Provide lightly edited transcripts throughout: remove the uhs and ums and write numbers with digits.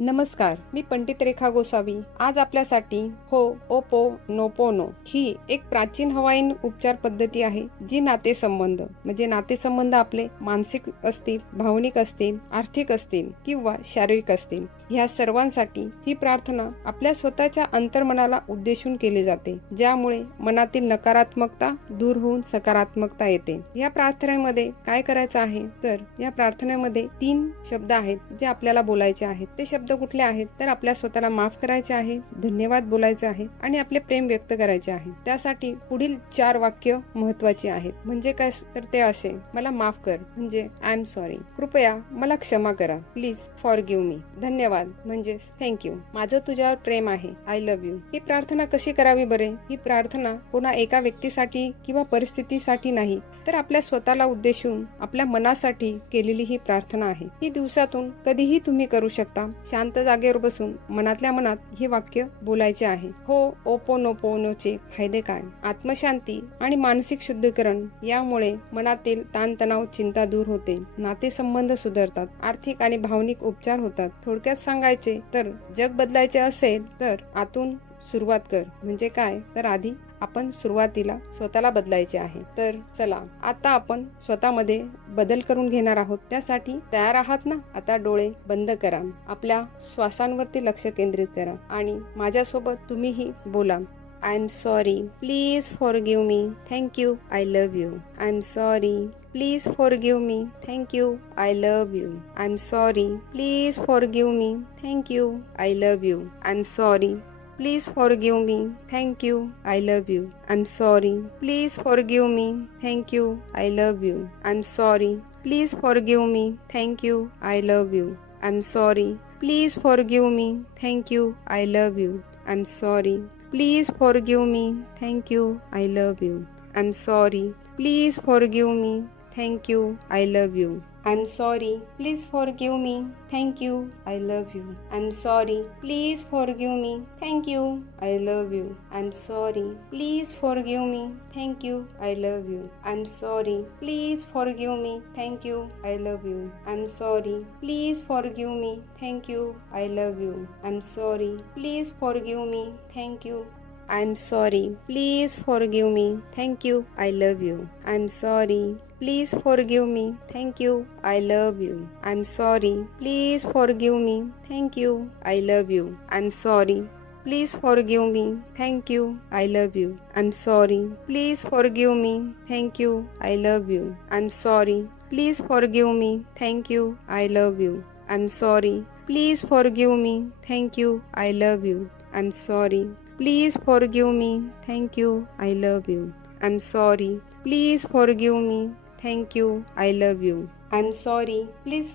नमस्कार, मी पंडित रेखा गोसावी आज आपल्यासाठी हो ओपो नोपोनो ही एक प्राचीन हवाईन उपचार पद्धती आहे, जी नातेसंबंध म्हणजे नातेसंबंध आपले मानसिक असतील, भावनिक असतील, आर्थिक असतील किंवा शारीरिक असतील, ह्या सर्वांसाठी ही प्रार्थना आपल्या स्वतःच्या अंतर्मनाला उद्देशून केली जाते, ज्यामुळे मनातील नकारात्मकता दूर होऊन सकारात्मकता येते. या प्रार्थनेमध्ये काय करायचं आहे तर या प्रार्थनेमध्ये 3 शब्द आहेत जे आपल्याला बोलायचे आहेत. ते शब्द कुठले आहेत तर आपल्या स्वतःला माफ करायचे आहे, धन्यवाद बोलायचे आहे आणि आपले प्रेम व्यक्त करायचे आहे. त्यासाठी पुढील 4 वाक्य महत्त्वाची आहेत. म्हणजे काय तर ते असे: मला माफ कर म्हणजे आय एम सॉरी, कृपया मला क्षमा करा, प्लीज फॉरगिव्ह मी, धन्यवाद म्हणजे थँक्यू, माझं तुझ्यावर प्रेम आहे, आय लव्ह यू. ही प्रार्थना कशी करावी बरे? ही प्रार्थना पुन्हा एका व्यक्तीसाठी किंवा परिस्थितीसाठी नाही, तर आपल्या स्वतःला उद्देशून आपल्या मनासाठी केलेली ही प्रार्थना आहे. ही दिवसातून कधीही तुम्ही करू शकता. शांत जागेवर बसून मनातल्या मनात हे वाक्य बोलायचे आहे. हो ओपोनोपोनोचे फायदे काय? आत्मशांती आणि मानसिक शुद्धीकरण. यामुळे मनातील ताणतणाव, चिंता दूर होते, नातेसंबंध सुधारतात, आर्थिक आणि भावनिक उपचार होतात. थोडक्यात सांगायचे तर जग बदलायचे असेल तर आतून सुरुवात कर. म्हणजे काय तर आधी आपण सुरुवातीला स्वतःला बदलायचे आहे. तर चला आता आपण स्वतःमध्ये बदल करून घेणार आहोत. त्यासाठी तयार आहात ना? आता डोळे बंद करा, आपल्या श्वासांवरती लक्ष केंद्रित करा आणि माझ्यासोबत तुम्हीही बोला. I am sorry, please forgive me, thank you, I love you. I am sorry, please forgive me, thank you, I love you. I am sorry, please forgive me, thank you, I love you. I am sorry, please forgive me, thank you, I love you. I'm sorry, please forgive me, thank you, I love you. I'm sorry, please forgive me, thank you, I love you. I'm sorry, please forgive me, thank you, I love you. I'm sorry, please forgive me, thank you, I love you. I'm sorry, please forgive me, thank you, I love you. I'm sorry, please forgive me, thank you, I love you. I'm sorry, please forgive me, thank you, I love you. I'm sorry, please forgive me, thank you, I love you. I'm sorry, please forgive me, thank you, I love you. I'm sorry, please forgive me, thank you, I love you. I'm sorry, please forgive me, thank you. I'm sorry, please forgive me, thank you, I love you. I'm sorry, please forgive me, thank you, I love you. I'm sorry, please forgive me, thank you, I love you. I'm sorry, please forgive me, thank you, I love you. I'm sorry, please forgive me, thank you, I love you. I'm sorry, please forgive me, thank you, I love you. I'm sorry, please forgive me, thank you, I love you. I'm sorry, please forgive me, thank you, I love you. I'm sorry, please forgive me, thank you, I love you. I'm sorry,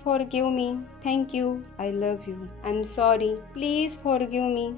please forgive me, thank you, I love you. I'm sorry, please forgive me,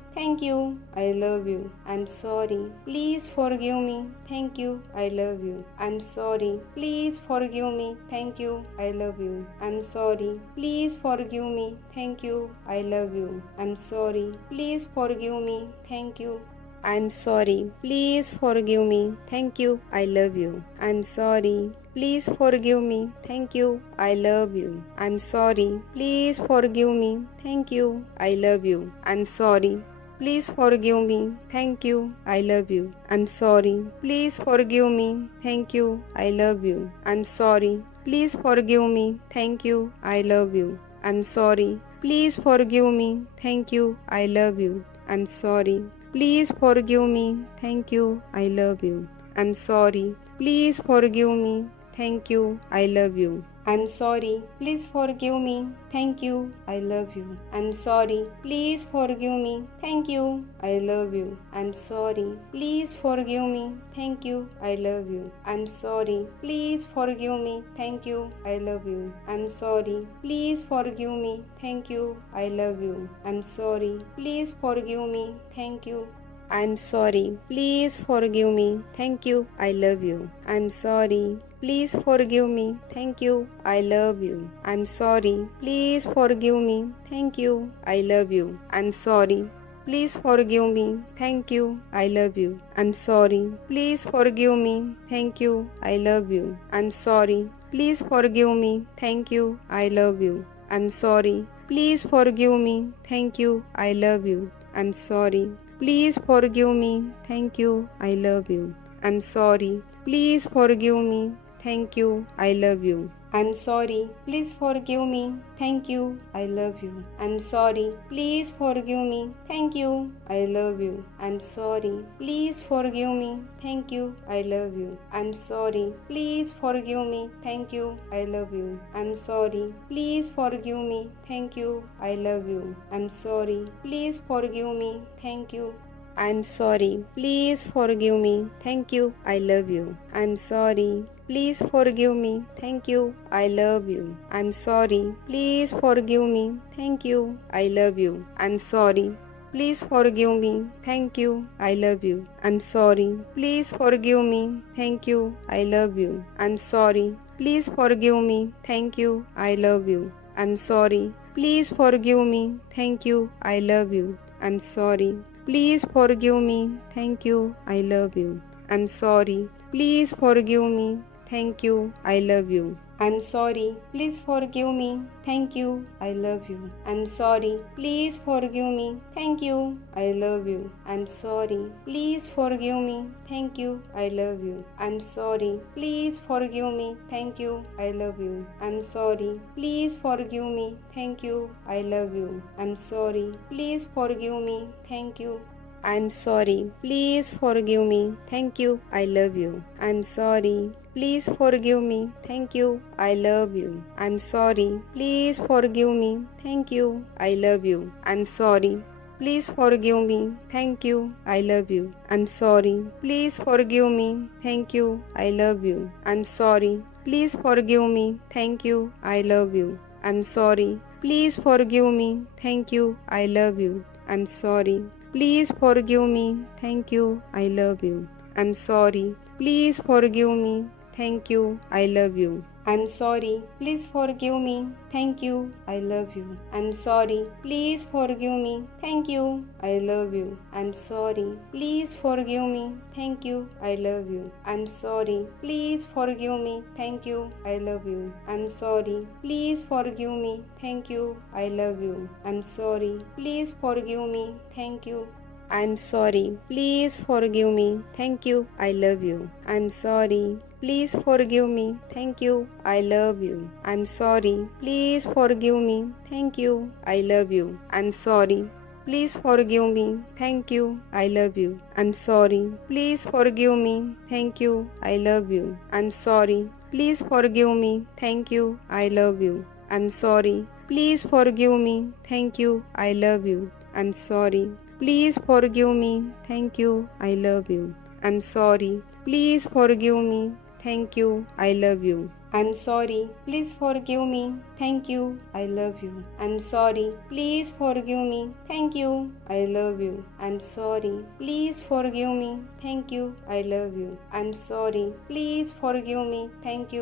thank you, I love you. I'm sorry, please forgive me, thank you, I love you. I'm sorry, please forgive me, thank you, I love you. I'm sorry, please forgive me, thank you, I love you. I'm sorry, please forgive me, thank you. I'm sorry, please forgive me, thank you, I love you. I'm sorry, please forgive me, thank you, I love you. I'm sorry, please forgive me, thank you, I love you. I'm sorry, please forgive me, thank you, I love you. I'm sorry, please forgive me, thank you, I love you. I'm sorry, please forgive me, thank you, I love you. I'm sorry, please forgive me, thank you, I love you. I'm sorry, please forgive me, thank you, I love you. I'm sorry, please forgive me, thank you, I love you. I'm sorry, please forgive me, thank you, I love you. I'm sorry, please forgive me, thank you, I love you. I'm sorry, please forgive me, thank you, I love you. I'm sorry, please forgive me, thank you, I love you. I'm sorry, please forgive me, thank you, I love you. I'm sorry, please forgive me, thank you. I'm sorry, please forgive me, thank you, I love you. I'm sorry, please forgive me, thank you, I love you. I'm sorry, please forgive me, thank you, I love you. I'm sorry, please forgive me, thank you, I love you. I'm sorry, please forgive me, thank you, I love you. I'm sorry, please forgive me, thank you, I love you. I'm sorry. Please forgive me. Thank you. I love you. I'm sorry. Please forgive me. Thank you. I love you. I'm sorry. Please forgive me. Thank you. I love you. I'm sorry. Please forgive me. Thank you. I love you. I'm sorry. Please forgive me. Thank you. I love you. I'm sorry. Please forgive me. Thank you. I love you. I'm sorry. Please forgive me. Thank you. I love you. I'm sorry. Please forgive me. Thank you. I love you. I'm sorry. Please forgive me. Thank you. I'm sorry. Please forgive me. Thank you. I love you. I'm sorry. Please forgive me. Thank you. I love you. I'm sorry. Please forgive me. Thank you. I love you. I'm sorry. Please forgive me. Thank you. I love you. I'm sorry. Please forgive me. Thank you. I love you. I'm sorry. Please forgive me. Thank you. I love you. I'm sorry. Please forgive me. Thank you. I love you. I'm sorry. Please forgive me. Thank you. I love you. I'm sorry. Please forgive me. Thank you. I love you. I'm sorry. Please forgive me. Thank you. I love you. I'm sorry. Please forgive me. Thank you. I love you. I'm sorry. Please forgive me. Thank you. I love you. I'm sorry. Please forgive me. Thank you. I love you. I'm sorry. Please forgive me. Thank you. I love you. I'm sorry. Please forgive me. Thank you. I'm sorry. Please forgive me. Thank you. I love you. I'm sorry. Please forgive me. Thank you. I love you. I'm sorry. Please forgive me. Thank you. I love you. I'm sorry. Please forgive me. Thank you. I love you. I'm sorry. Please forgive me. Thank you. I love you. I'm sorry. Please forgive me. Thank you. I love you. I'm sorry. Please forgive me. Thank you. I love you. I'm sorry. Please forgive me. Thank you. I love you. I'm sorry. Please forgive me. Thank you. I love you. I'm sorry. Please forgive me. Thank you. I love you. I'm sorry. Please forgive me. Thank you. I love you. I'm sorry. Please forgive me. Thank you. I love you. I'm sorry. Please forgive me. Thank you. I love you. I'm sorry. Please forgive me. Thank you. I love you. I'm sorry. Please forgive me. Thank you. I'm sorry. Please forgive me. Thank you. I love you. I'm sorry. Please forgive me. Thank you. I love you. I'm sorry. Please forgive me. Thank you. I love you. I'm sorry. Please forgive me. Thank you. I love you. I'm sorry. Please forgive me. Thank you. I love you. I'm sorry. Please forgive me. Thank you. I love you. I'm sorry. Please forgive me. Thank you. I love you. I'm sorry. Please forgive me. Thank you. I love you. I'm sorry. Please forgive me. Thank you. I love you. I'm sorry. Please forgive me. Thank you. I love you. I'm sorry. Please forgive me. Thank you. I love you. I'm sorry. Please forgive me. Thank you. I love you. I'm sorry. Please forgive me. Thank you. I love you. I'm sorry. Please forgive me. Thank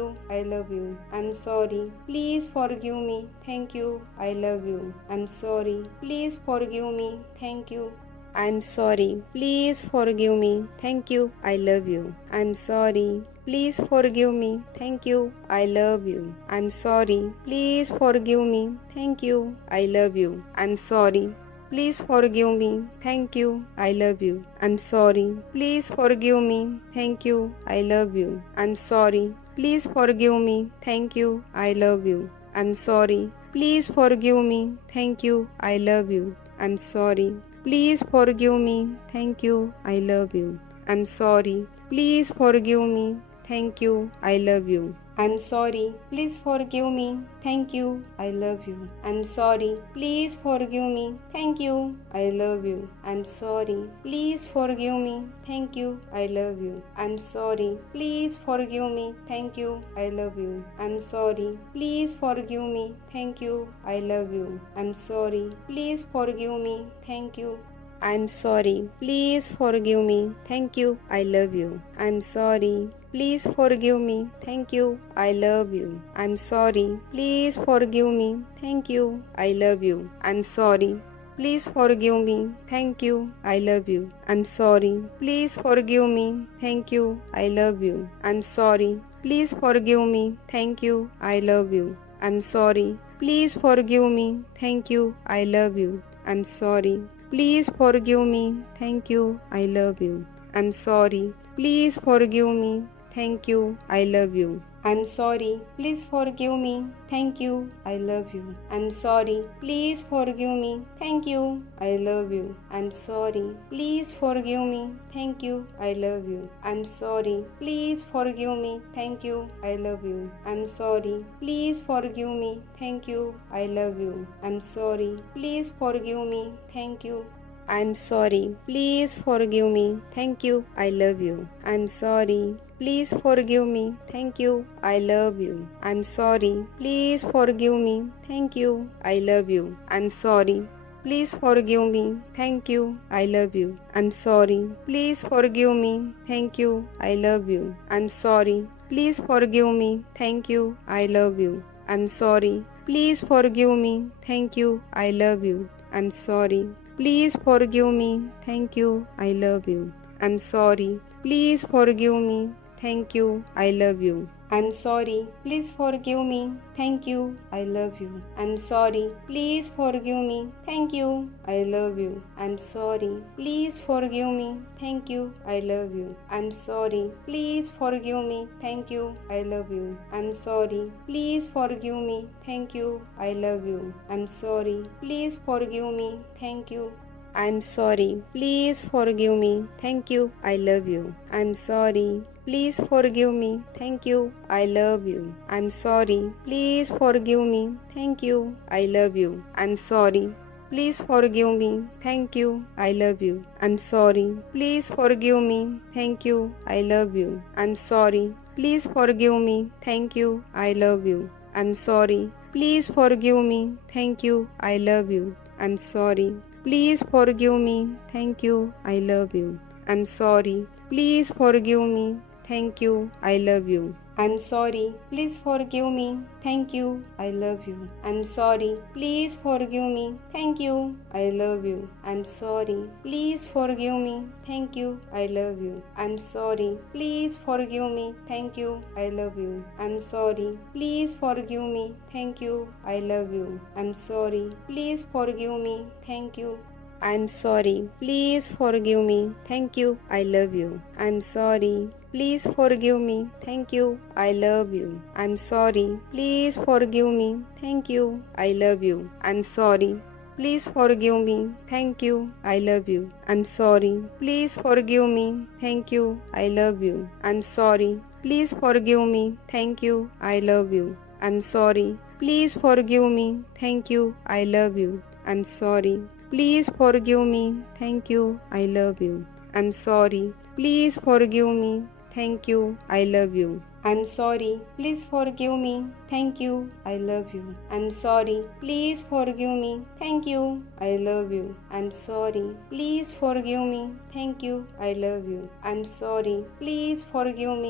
you. I love you. I'm sorry. Please forgive me. Thank you. I'm sorry. Please forgive me. Thank you. I love you. I'm sorry. Please forgive me. Thank you. I love you. I'm sorry. Please forgive me. Thank you. I love you. I'm sorry. Please forgive me. Thank you. I love you. I'm sorry. Please forgive me. Thank you. I love you. I'm sorry. Please forgive me. Thank you. I love you. I'm sorry. Please forgive me. Thank you. I love you. I'm sorry. Please forgive me. Thank you. I love you. I'm sorry. Please forgive me. Thank you. I love you. I'm sorry. Please forgive me. Thank you. I love you. I'm sorry. Please forgive me. Thank you. I love you. I'm sorry. Please forgive me. Thank you. I love you. I'm sorry. Please forgive me. Thank you. I love you. I'm sorry. Please forgive me. Thank you. I love you. I'm sorry. Please forgive me. Thank you. I'm sorry. Please forgive me. Thank you. I love you. I'm sorry. Please forgive me. Thank you. I love you. I'm sorry. Please forgive me. Thank you. I love you. I'm sorry. Please forgive me. Thank you. I love you. I'm sorry. Please forgive me. Thank you. I love you. I'm sorry. Please forgive me. Thank you. I love you. I'm sorry. Please forgive me. Thank you. I love you. I'm sorry. Please forgive me. Thank you. I love you. I'm sorry. Please forgive me. Thank you. I love you. I'm sorry. Please forgive me. Thank you. I love you. I'm sorry. Please forgive me. Thank you. I love you. I'm sorry. Please forgive me. Thank you. I love you. I'm sorry. Please forgive me. Thank you. I love you. I'm sorry. Please forgive me. Thank you. I love you. I'm sorry. Please forgive me. Thank you. I'm sorry. Please forgive me. Thank you. I love you. I'm sorry. Please forgive me. Thank you. I love you. I'm sorry. Please forgive me. Thank you. I love you. I'm sorry. Please forgive me. Thank you. I love you. I'm sorry. Please forgive me. Thank you. I love you. I'm sorry. Please forgive me. Thank you. I love you. I'm sorry. Please forgive me. Thank you. I love you. I'm sorry. Please forgive me. Thank you. I love you. I'm sorry. Please forgive me. Thank you. I love you. I'm sorry. Please forgive me. Thank you. I love you. I'm sorry. Please forgive me. Thank you. I love you. I'm sorry. Please forgive me. Thank you. I love you. I'm sorry. Please forgive me. Thank you. I love you. I'm sorry. Please forgive me. Thank you. I love you. I'm sorry. Please forgive me. Thank you. I'm sorry. Please forgive me. Thank you. I love you. I'm sorry. Please forgive me. Thank you. I love you. I'm sorry. Please forgive me. Thank you. I love you. I'm sorry. Please forgive me. Thank you. I love you. I'm sorry. Please forgive me. Thank you. I love you. I'm sorry. Please forgive me. Thank you. I love you. I'm sorry. Please forgive me. Thank you. I love you. I'm sorry. Please forgive me. Thank you. I love you. I'm sorry. Please forgive me. Thank you. I love you. I'm sorry. Please forgive me. Thank you. I love you. I'm sorry. Please forgive me. Thank you. I love you. I'm sorry. Please forgive me. Thank you. I love you. I'm sorry. Please forgive me. Thank you. I love you. I'm sorry. Please forgive me. Thank you. I love you. I'm sorry. Please forgive me. Thank you. I'm sorry. Please forgive me. Thank you. I love you. I'm sorry. Please forgive me. Thank you. I love you. I'm sorry. Please forgive me. Thank you. I love you. I'm sorry. Please forgive me. Thank you. I love you. I'm sorry. Please forgive me. Thank you. I love you. I'm sorry. Please forgive me. Thank you. I love you. I'm sorry. Please forgive me. Thank you. I love you. I'm sorry. Please forgive me. Thank you. I love you. I'm sorry. Please forgive me. Thank you. I love you. I'm sorry. Please forgive me. Thank you. I love you. I'm sorry. Please forgive me. Thank you. I love you. I'm sorry. Please forgive me. Thank you. I love you. I'm sorry. Please forgive me. Thank you. I love you. I'm sorry. Please forgive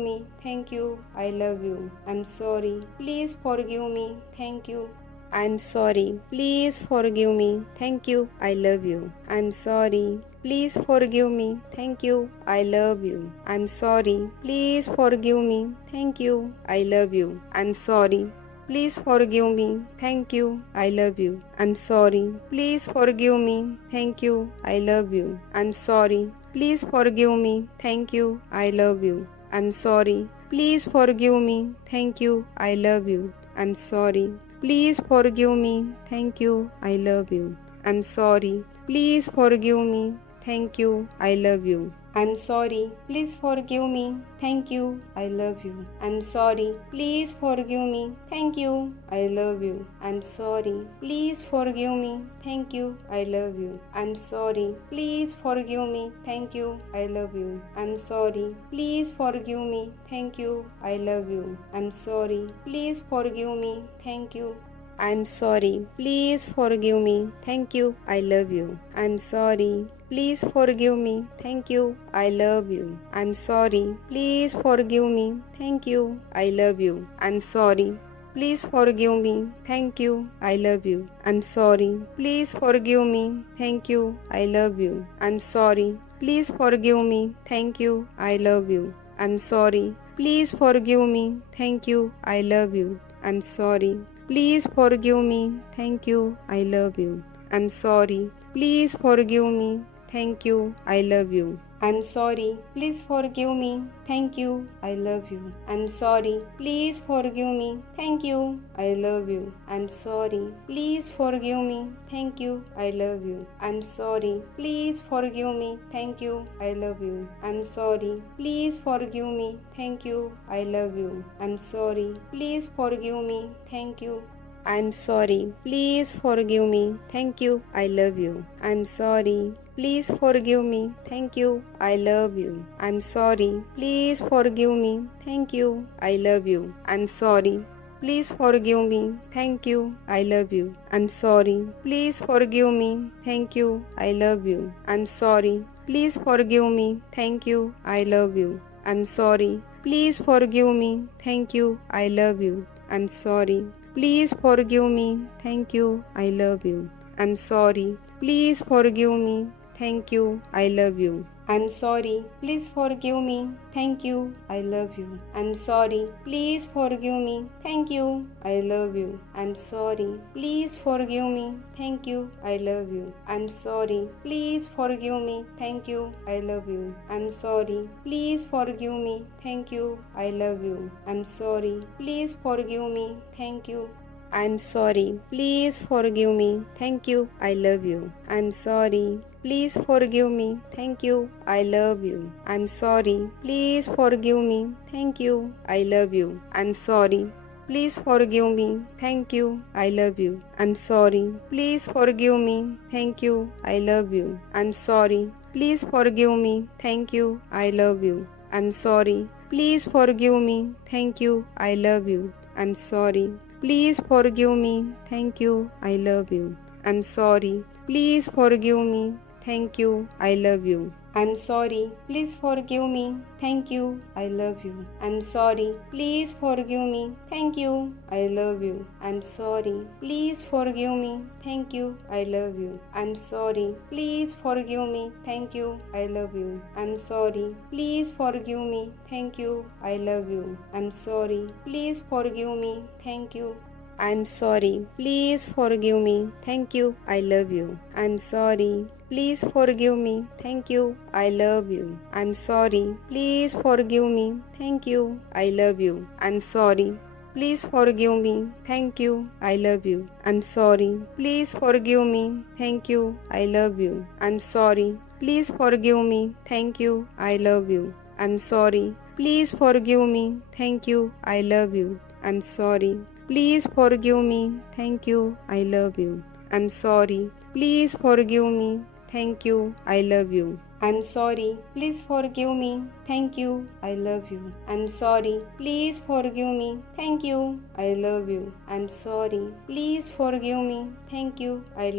me. Thank you. I love you. I'm sorry. Please forgive me. Thank you. I'm sorry. Please forgive me. Thank you. I love you. I'm sorry. Please forgive me. Thank you. I love you. I'm sorry. Please forgive me. Thank you. I love you. I'm sorry. Please forgive me. Thank you. I love you. I'm sorry. Please forgive me. Thank you. I love you. I'm sorry. Please forgive me. Thank you. I love you. I'm sorry. Please forgive me. Thank you. I love you. I'm sorry. Please forgive me. Thank you. I love you. I'm sorry. Please forgive me. Thank you. I love you. I'm sorry. Please forgive me. Thank you. I love you. I'm sorry. Please forgive me. Thank you. I love you. I'm sorry. Please forgive me. Thank you. I love you. I'm sorry. Please forgive me. Thank you. I love you. I'm sorry. Please forgive me. Thank you. I love you. I'm sorry. Please forgive me. Thank you. I'm sorry. Please forgive me. Thank you. I love you. I'm sorry. Please forgive me. Thank you. I love you. I'm sorry. Please forgive me. Thank you. I love you. I'm sorry. Please forgive me. Thank you. I love you. I'm sorry. Please forgive me. Thank you. I love you. I'm sorry. Please forgive me. Thank you. I love you. I'm sorry. Please forgive me. Thank you. I love you. I'm sorry. Please forgive me. Thank you. I love you. I'm sorry. Please forgive me. Thank you. I love you. I'm sorry. Please forgive me. Thank you. I love you. I'm sorry. Please forgive me. Thank you. I love you. I'm sorry. Please forgive me. Thank you. I love you. I'm sorry. Please forgive me. Thank you. I love you. I'm sorry. Please forgive me. Thank you. I love you. I'm sorry. Please forgive me. Thank you. I'm sorry. Please forgive me. Thank you. I love you. I'm sorry. Please forgive me. Thank you. I love you. I'm sorry. Please forgive me. Thank you. I love you. I'm sorry. Please forgive me. Thank you. I love you. I'm sorry. Please forgive me. Thank you. I love you. I'm sorry. Please forgive me. Thank you. I love you. I'm sorry. Please forgive me. Thank you. I love you. I'm sorry. Please forgive me. Thank you. I love you. I'm sorry. Please forgive me. Thank you. I love you. I'm sorry. Please forgive me. Thank you. I love you. I'm sorry. Please forgive me. Thank you. I love you. I'm sorry. Please forgive me. Thank you. I love you. I'm sorry. Please forgive me. Thank you. I love you. I'm sorry. Please forgive me. Thank you. I love you. I'm sorry. Please forgive me. Thank you. I'm sorry. Please forgive me. Thank you. I love you. I'm sorry. Please forgive me. Thank you. I love you. I'm sorry. Please forgive me. Thank you. I love you. I'm sorry. Please forgive me. Thank you. I love you. I'm sorry. Please forgive me. Thank you. I love you. I'm sorry. Please forgive me. Thank you. I love you. I'm sorry. Please forgive me. Thank you. I love you. I'm sorry. Please forgive me. Thank you. I love you. I'm sorry. Please forgive me. Thank you. I love you. I'm sorry. Please forgive me. Thank you. I love you. I'm sorry. Please forgive me. Thank you. I love you. I'm sorry. Please forgive me. Thank you. I love you. I'm sorry. Please forgive me. Thank you. I love you. I'm sorry. Please forgive me. Thank you. I love you. I'm sorry. Please forgive me. Thank you. I'm sorry. Please forgive me. Thank you. I love you. I'm sorry. Please forgive me. Thank you. I love you. I'm sorry. Please forgive me. Thank you. I love you. I'm sorry. Please forgive me. Thank you. I love you. I'm sorry. Please forgive me. Thank you. I love you. I'm sorry. Please forgive me. Thank you. I love you. I'm sorry. Please forgive me. Thank you. I love you. I'm sorry. Please forgive me. Thank you. I love you. I'm sorry. Please forgive me. Thank you. I love you. I'm sorry. Please forgive me. Thank you. I love you. I'm sorry. Please forgive me. Thank you. I love you. I'm sorry. Please forgive me. Thank you. I love you. I'm sorry. Please forgive me. Thank you. I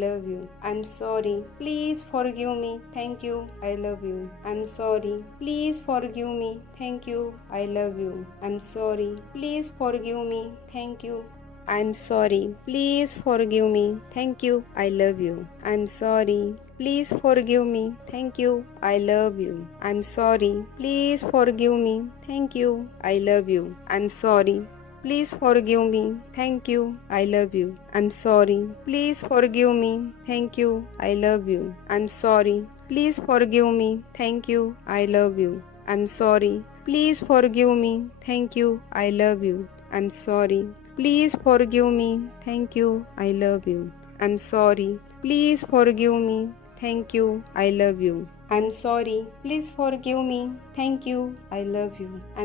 love you. I'm sorry. Please forgive me. Thank you. I love you. I'm sorry. Please forgive me. Thank you. I'm sorry. Please forgive me. Thank you. I love you. I'm sorry. Please forgive me. Thank you. I love you. I'm sorry. Please forgive me. Thank you. I love you. I'm sorry. Please forgive me. Thank you. I love you. I'm sorry. Please forgive me. Thank you. I love you. I'm sorry. Please forgive me. Thank you. I love you. I'm sorry. Please forgive me. Thank you. I love you. I'm sorry. Please forgive me. Thank you. I love you. I'm sorry. Please forgive me. Thank you. I love you. I'm sorry. Please forgive me. Thank you. I love you.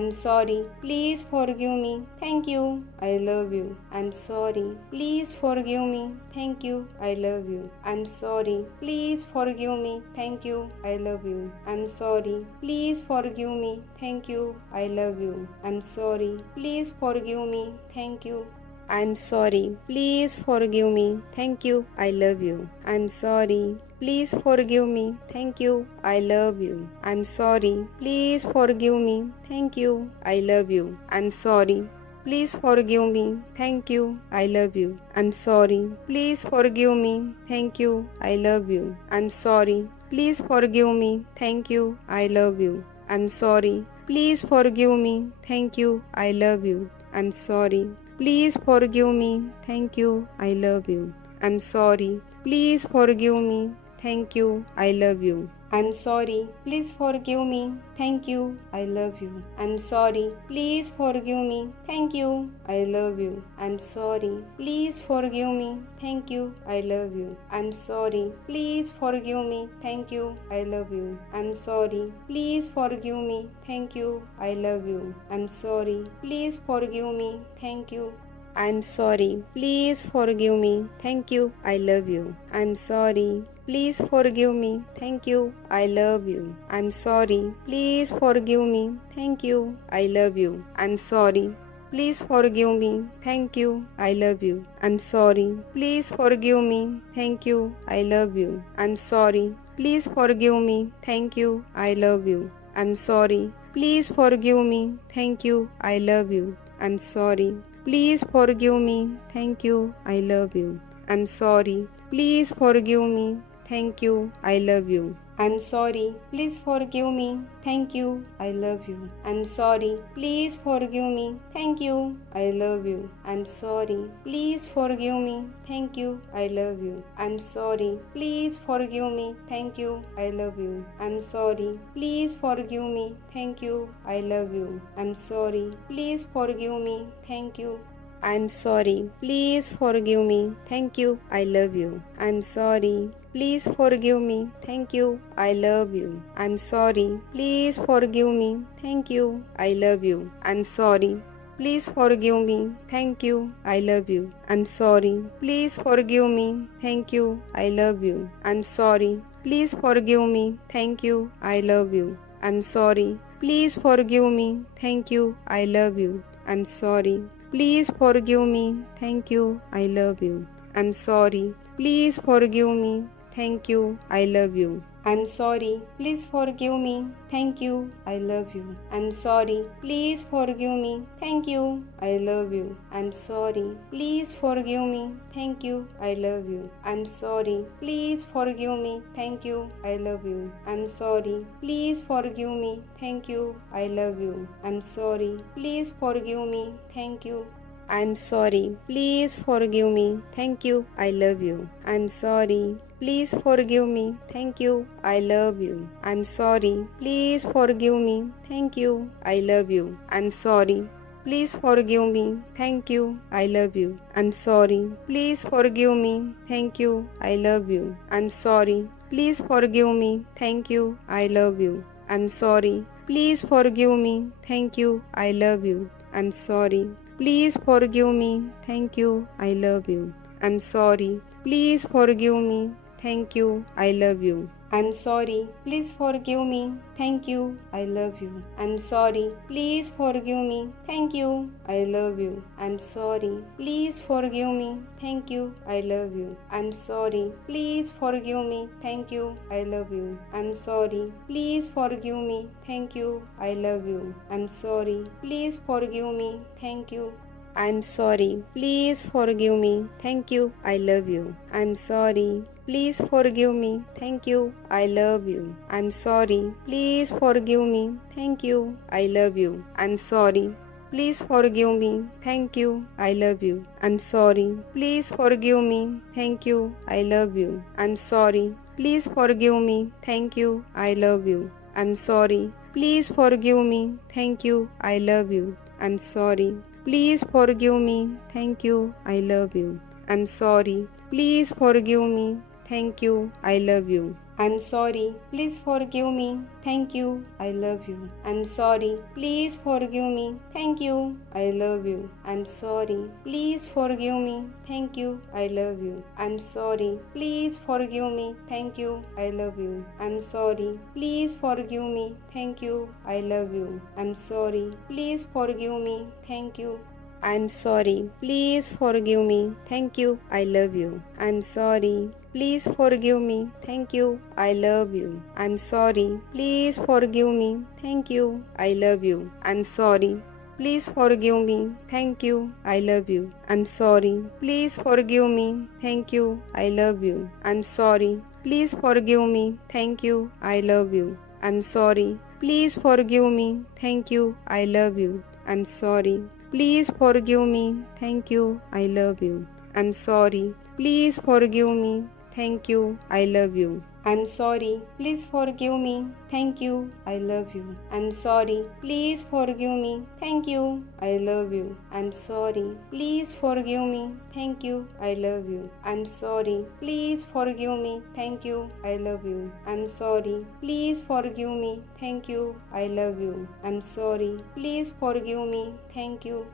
I'm sorry. Please forgive me. Thank you. I love you. I'm sorry. Please forgive me. Thank you. I love you. I'm sorry. Please forgive me. Thank you. I love you. I'm sorry. Please forgive me. Thank you. I love you. I'm sorry. Please forgive me. Thank you. I'm sorry. Please forgive me. Thank you. I love you. I'm sorry. Please forgive me. Thank you. I love you. I'm sorry. Please forgive me. Thank you. I love you. I'm sorry. Please forgive me. Thank you. I love you. I'm sorry. Please forgive me. Thank you. I love you. I'm sorry. Please forgive me. Thank you. I love you. I'm sorry. Please forgive me. Thank you. I love you. I'm sorry. Please forgive me. Thank you. I love you. I'm sorry. Please forgive me. Thank you. I love you. I'm sorry. Please forgive me. Thank you. I love you. I'm sorry. Please forgive me. Thank you. I love you. I'm sorry. Please forgive me. Thank you. I love you. I'm sorry. Please forgive me. Thank you. I love you. I'm sorry. Please forgive me. Thank you. I love you. I'm sorry. Please forgive me. Thank you. I'm sorry. Please forgive me. Thank you. I love you. I'm sorry. Please forgive me. Thank you. I love you. I'm sorry. Please forgive me. Thank you. I love you. I'm sorry. Please forgive me. Thank you. I love you. I'm sorry. Please forgive me. Thank you. I love you. I'm sorry. Please forgive me. Thank you. I love you. I'm sorry. Please forgive me. Thank you. I love you. I'm sorry. Please forgive me. Thank you. I love you. I'm sorry. Please forgive me. Thank you. I love you. I'm sorry. Please forgive me. Thank you. I love you. I'm sorry. Please forgive me. Thank you. I love you. I'm sorry. Please forgive me. Thank you. I love you. I'm sorry. Please forgive me. Thank you. I love you. I'm sorry. Please forgive me. Thank you. I love you. I'm sorry. Please forgive me. Thank you. I'm sorry. Please forgive me. Thank you. I love you. I'm sorry. Please forgive me. Thank you. I love you. I'm sorry. Please forgive me. Thank you. I love you. I'm sorry. Please forgive me. Thank you. I love you. I'm sorry. Please forgive me. Thank you. I love you. I'm sorry. Please forgive me. Thank you. I love you. I'm sorry. Please forgive me. Thank you. I love you. I'm sorry. Please forgive me. Thank you. I love you. I'm sorry. Please forgive me. Thank you. I love you. I'm sorry. Please forgive me. Thank you. I love you. I'm sorry. Please forgive me. Thank you. I love you. I'm sorry. Please forgive me. Thank you. I love you. I'm sorry. Please forgive me. Thank you. I love you. I'm sorry. Please forgive me. Thank you. I love you. I'm sorry. Please forgive me. Thank you. I'm sorry. Please forgive me. Thank you. I love you. I'm sorry. Please forgive me. Thank you. I love you. I'm sorry. Please forgive me. Thank you. I love you. I'm sorry. Please forgive me. Thank you. I love you. I'm sorry. Please forgive me. Thank you. I love you. I'm sorry. Please forgive me. Thank you. I love you. I'm sorry. Please forgive me. Thank you. I love you. I'm sorry. Please forgive me. Thank you. I love you. I'm sorry. Please forgive me. Thank you. I love you. I'm sorry. Please forgive me. Thank you. I love you. I'm sorry. Please forgive me. Thank you. I love you. I'm sorry. Please forgive me. Thank you. I love you. I'm sorry. Please forgive me. Thank you. I love you. I'm sorry. Please forgive me. Thank you. I love you. I'm sorry. Please forgive me. Thank you. I'm sorry. Please forgive me. Thank you. I love you. I'm sorry. Please forgive me. Thank you. I love you. I'm sorry. Please forgive me. Thank you. I love you. I'm sorry. Please forgive me. Thank you. I love you. I'm sorry. Please forgive me. Thank you. I love you. I'm sorry. Please forgive me. Thank you. I love you. I'm sorry. Please forgive me. Thank you. I love you. I'm sorry. Please forgive me. Thank you. I love you. I'm sorry. Please forgive me. Thank you. I love you. I'm sorry. Please forgive me. Thank you. I love you. I'm sorry. Please forgive me. Thank you. I love you. I'm sorry. Please forgive me. Thank you. I love you. I'm sorry. Please forgive me. Thank you. I love you. I'm sorry. Please forgive me. Thank you. I love you. I'm sorry. Please forgive me. Thank you. I'm sorry. Please forgive me. Thank you. I love you. I'm sorry. Please forgive me. Thank you. I love you. I'm sorry. Please forgive me. Thank you. I love you. I'm sorry. Please forgive me. Thank you. I love you. I'm sorry. Please forgive me. Thank you. I love you. I'm sorry. Please forgive me. Thank you. I love you. I'm sorry. Please forgive me. Thank you. I love you. I'm sorry. Please forgive me. Thank you. I love you. I'm sorry. Please forgive me. Thank you. I love you. I'm sorry. Please forgive me. Thank you. I love you. I'm sorry. Please forgive me. Thank you. I love you. I'm sorry. Please forgive me. Thank you. I love you. I'm sorry. Please forgive me. Thank you. I love you. I'm sorry. Please forgive me. Thank you. I love you. I'm sorry. Please forgive me. Thank you.